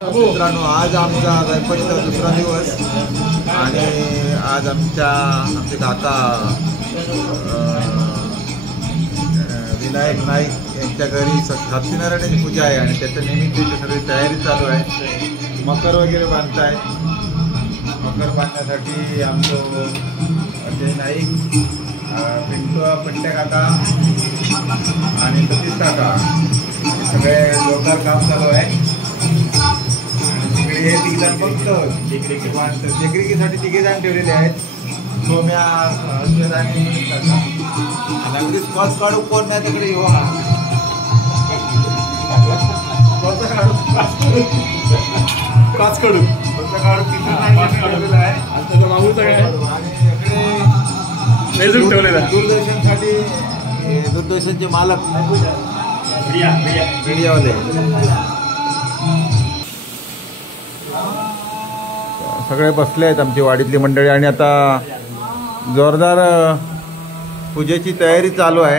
मित्रांनो, आज आमचा गणपतीचा दुसरा दिवस आणि आज आमचे काका विनायक नाईक यांच्या घरी सत्यनारायणाची पूजा आहे आणि त्याच्या निमित्ताची सगळी तयारी चालू आहे. मकर वगैरे बांधतायत. मकर बांधण्यासाठी आमचं अजय नाईक, पिंट्या काका आणि सतीश काका सगळे जोरदार काम चालू आहे. हे तिघजण फक्त देखरेखीसाठी तिघेजण ठेवलेले आहेत. सोम्या, हर्षद आणि काका. अगदी स्कॉच काढू कोण नाही तिकडे येऊ. काच काढू दूरदर्शनसाठी दूरदर्शनचे मालक मीडियावाले सगळे बसले आहेत आमची वाडीतली मंडळी आणि आता जोरदार पूजेची तयारी चालू आहे.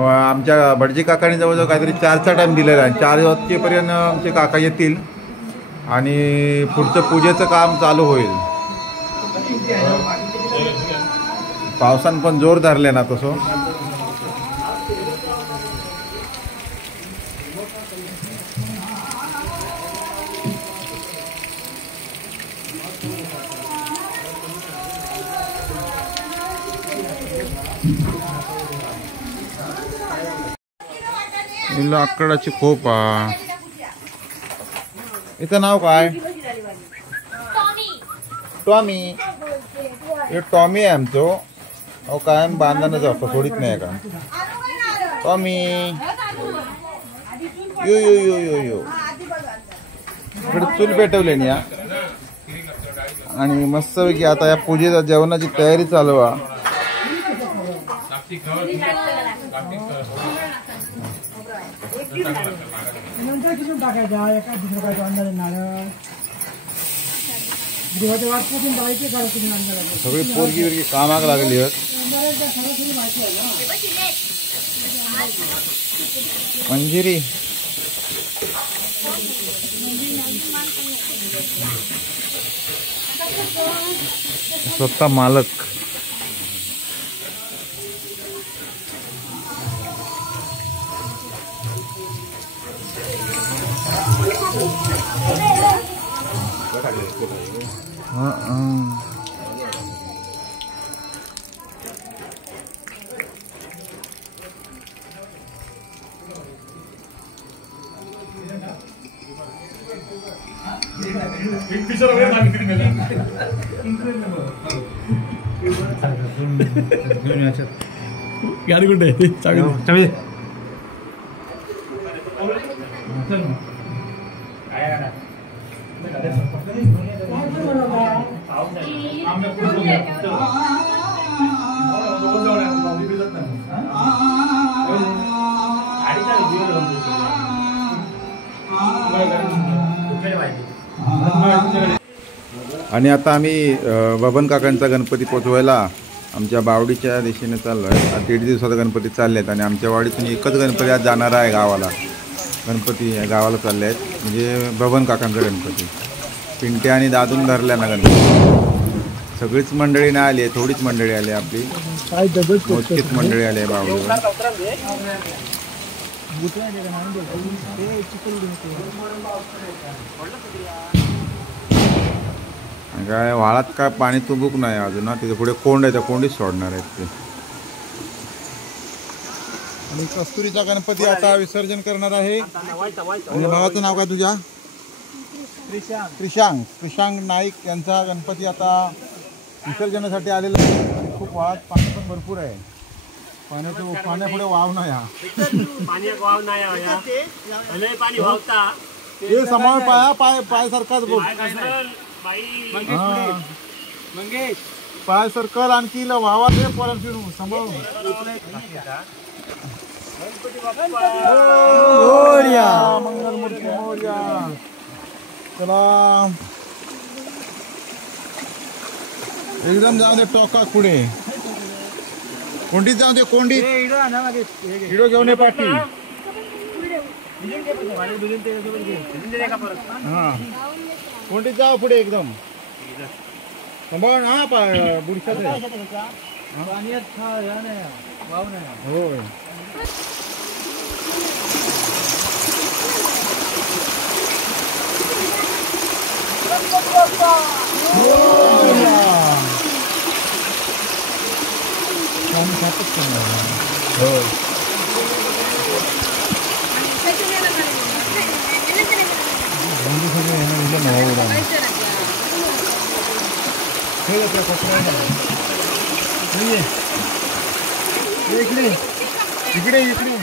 आमच्या भटजी काकांनी जवळजवळ काहीतरी 4चा टाईम दिलेला आहे. 4 वाजेपर्यंत आमचे काका येतील आणि पुढचं पूजेचं काम चालू होईल. पावसानं पण जोर धरले ना तसं. लाकडाची खोप. इथं नाव काय? टॉमी. हे टॉमी आहे आमचं. अहो कायम बांधणच असतो, सोडीत नाही का. टॉमी यो यो यो यो यो. इकडे चूल पेटवले ना आणि मस्तपैकी आता या पूजेच्या जेवणाची तयारी चालू आहे. सगळी पोरगी बिरगी कामाक लागली आहेत. मंजिरी स्वतः मालक. गाडी कुठे चावी. आणि आता आम्ही बबन काकांचा गणपती पोचवायला आमच्या बावडीच्या दिशेने चाललो आहे. 1.5 दिवसाचा गणपती चालले आहेत आणि आमच्या वाडीतून एकच गणपती आज जाणार आहे गावाला. गणपती गावाला चालले आहेत म्हणजे बबन काकांचा गणपती. पिंट्या आणि दादून धरल्या ना गणपती. सगळीच मंडळी नाही आली आहे, थोडीच मंडळी आली आहे. आपली मोजकीच मंडळी आली आहे बावडीवर. काय वाळात काय पाणी तुंबूक नाही अजून ना. तिथे पुढे कोंड आहे, त्या कोंडीच सोडणार आहेत ते. आणि कस्तुरीचा गणपती आता विसर्जन करणार आहे. आणि भावाचं नाव काय तुझ्या? त्रिशांग नाईक यांचा गणपती आता विसर्जनासाठी आलेला आहे. आणि खूप वाळात पाणी पण भरपूर आहे. पाण्यापुढे वाव नाही. हे समावे पाय सरकारच बघ. पाय सर्कल आणखी वावा दे पोरांची समोर. मंगलमूर्ती मोरया. चला एकदम जाऊ दे टोका पुढे. कोंडीत जाऊ दे, कोंडीत हिडो घेऊन ये पाठी. हां कोणती जाव पुढे एकदम सांभाळ हा बुडशात होय इकडे इकडे इकडे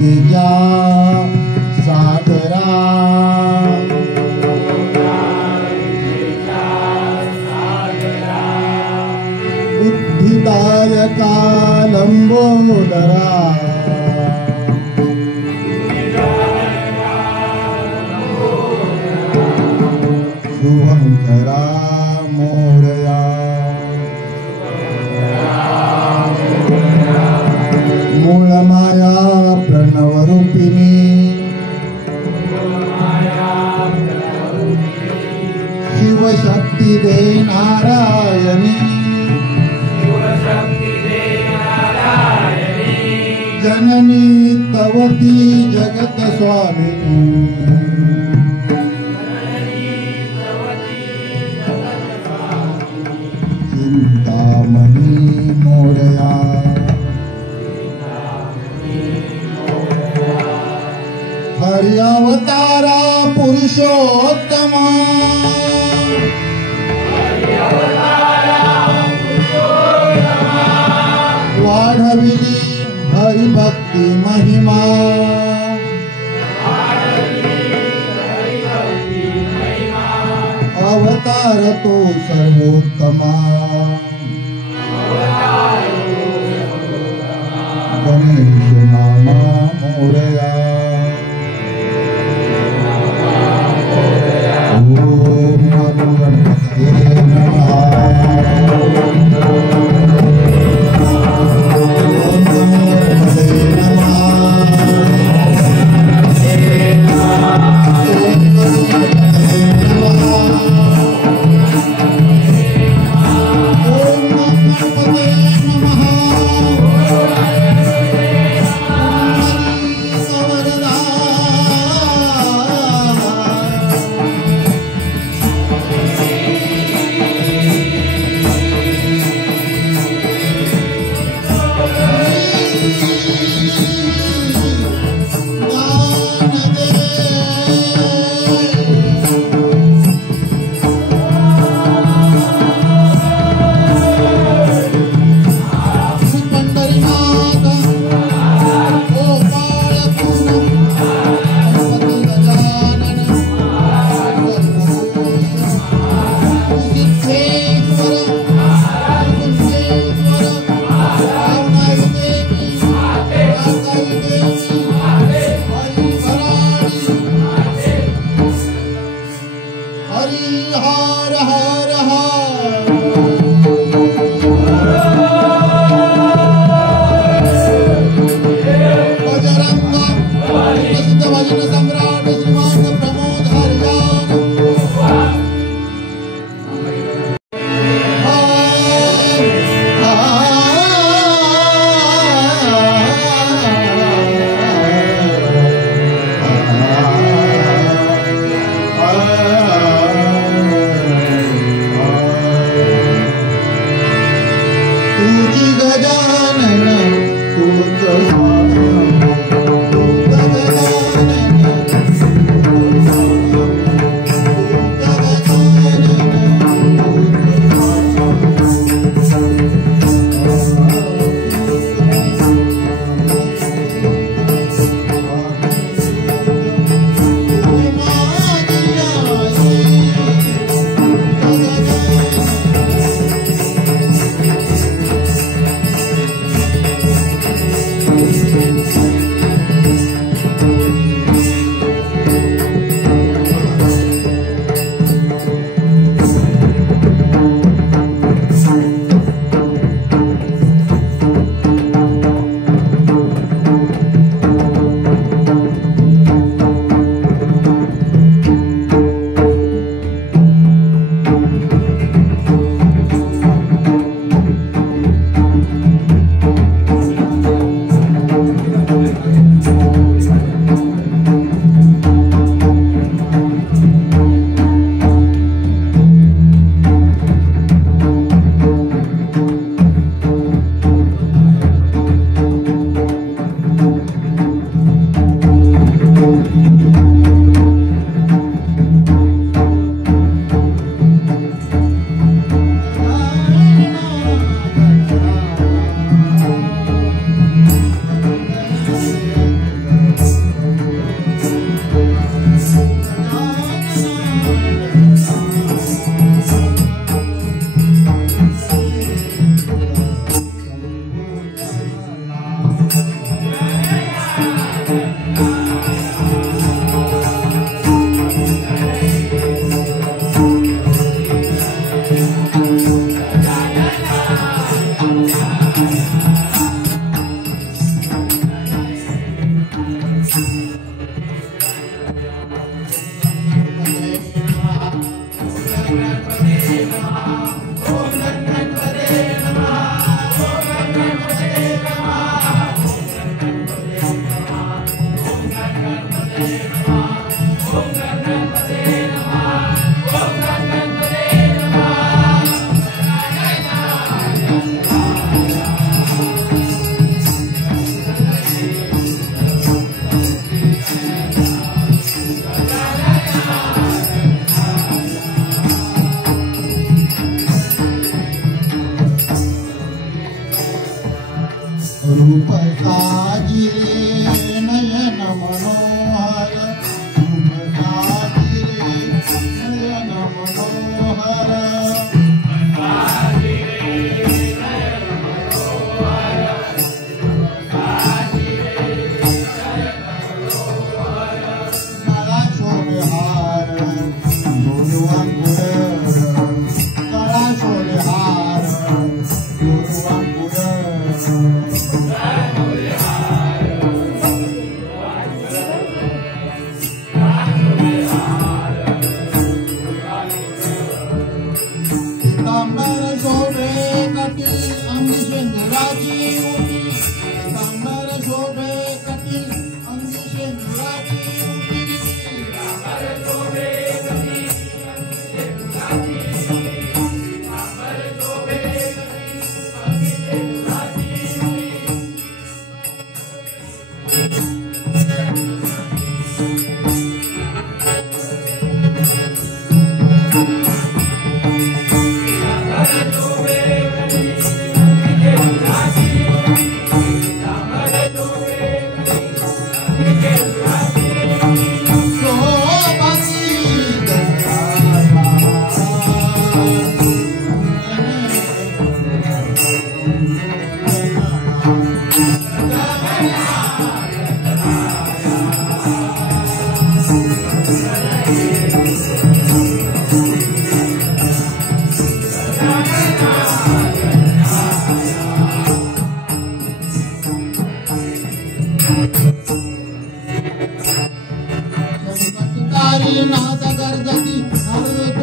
विद्या सागरा बुद्धिदायका लंबोदरा शुभंकरा मोरया मूळ माया प्रणव रूपिणी शिवशक्ती दे नारायणी जननी तवती जगत स्वामिनी चिंतामणी मोरया हरि अवतारा पुरुषोत्तमा वाढविली हरिभक्ती महिमा अवतार तो सर्वोत्तमा गणेश नामा मोरया ओम नमो गणपतये नमः हरि हर हर हर बजरंग प्रसिद्ध भजन सम्राट श्रीमान प्रमोद हरियान तुझी गजानन रूप साजिरे नयन मनोहर रूप साजिरे नयन मनोहर गळा शोभे हार गुरुवांकुर गळा शोभे हार गुरुवांकुर तांबर शोभे कटी अंगी शेंदुराची उटी तांबर शोभे कटी अंगी शेंदुराची उटी तांबर शोभे कटी अंगी शेंदुराची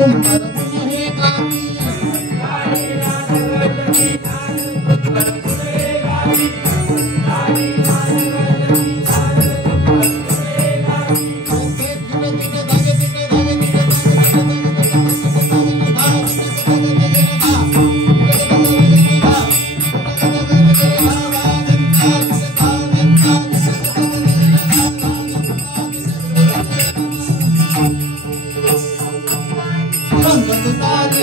तुंबर गुण हे गाती Thank you.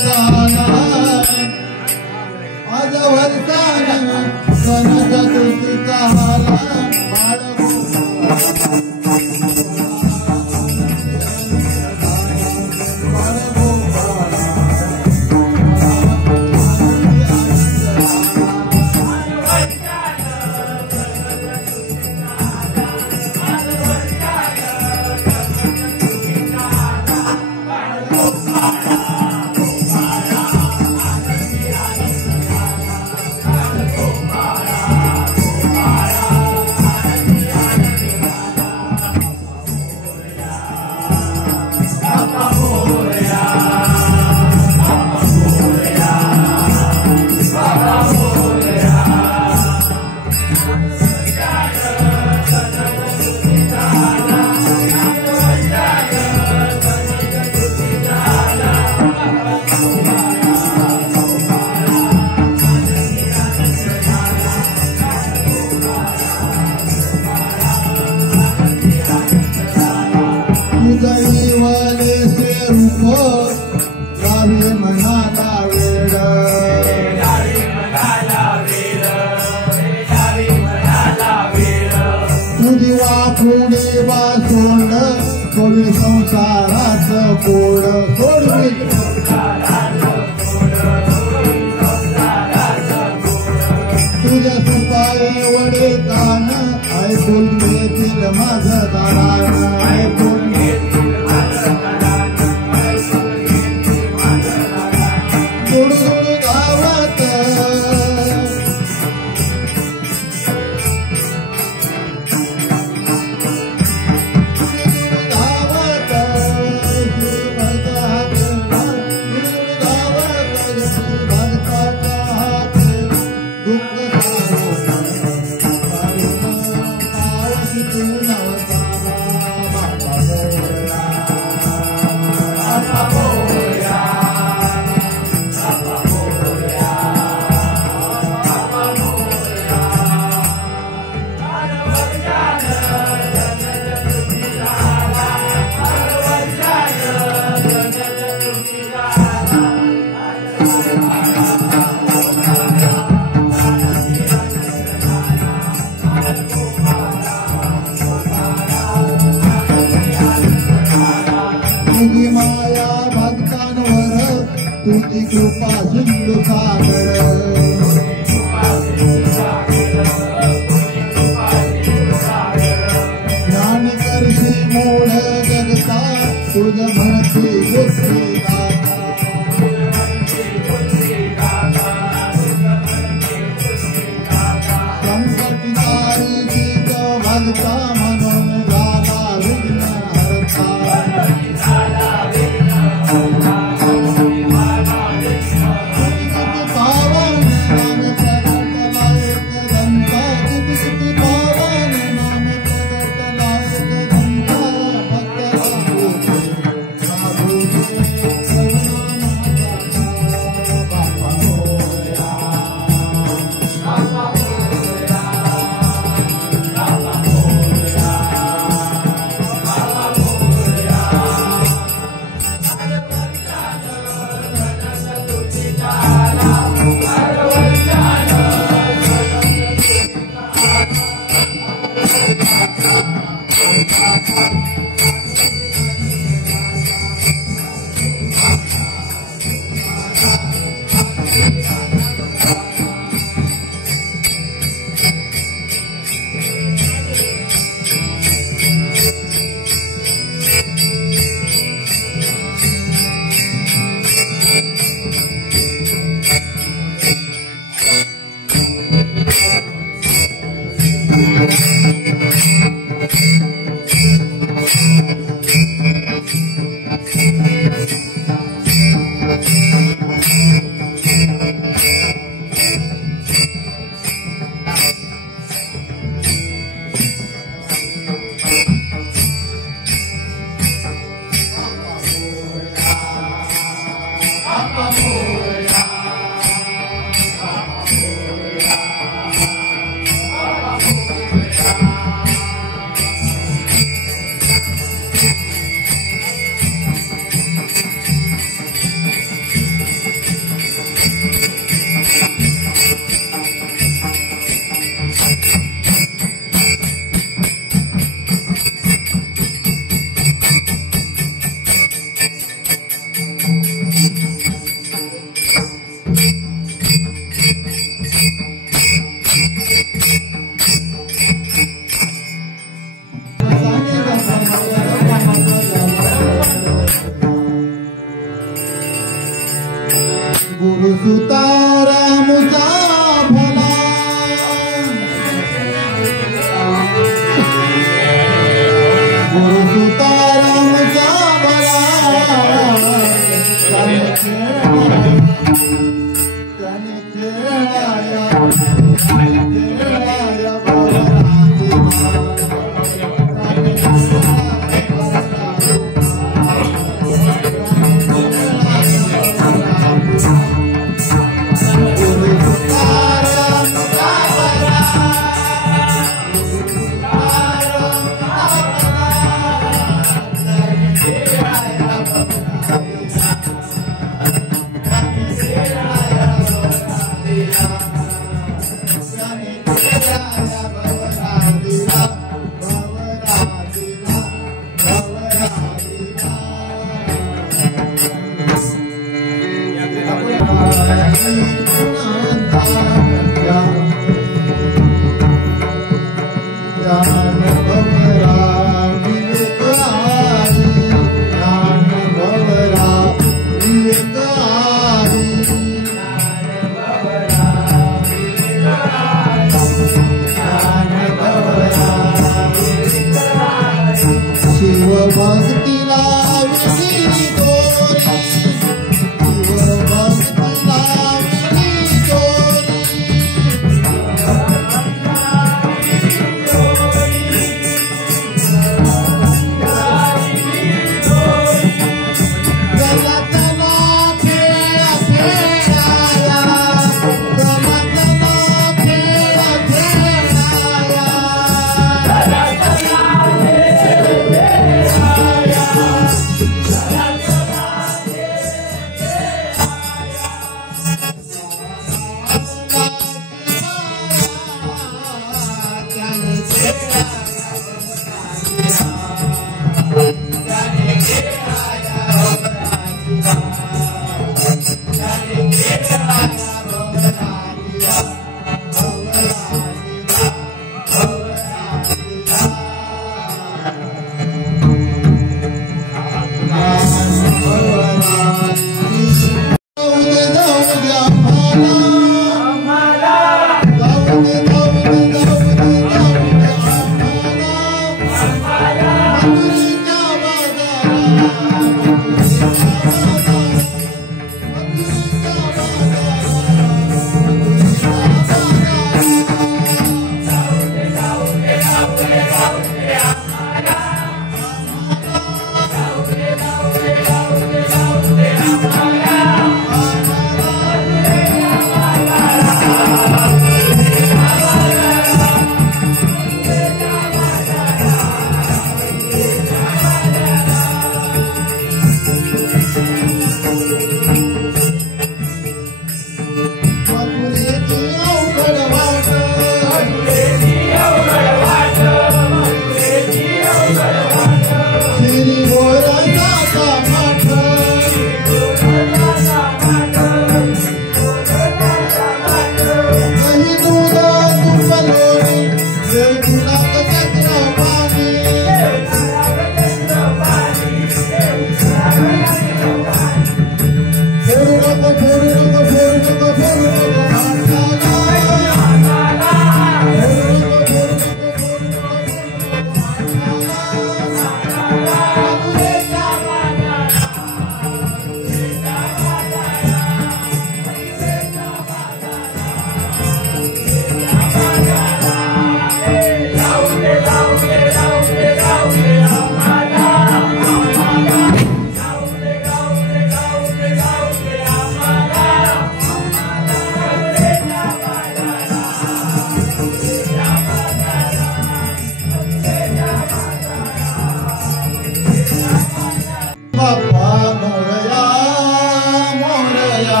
Morya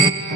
Thank you.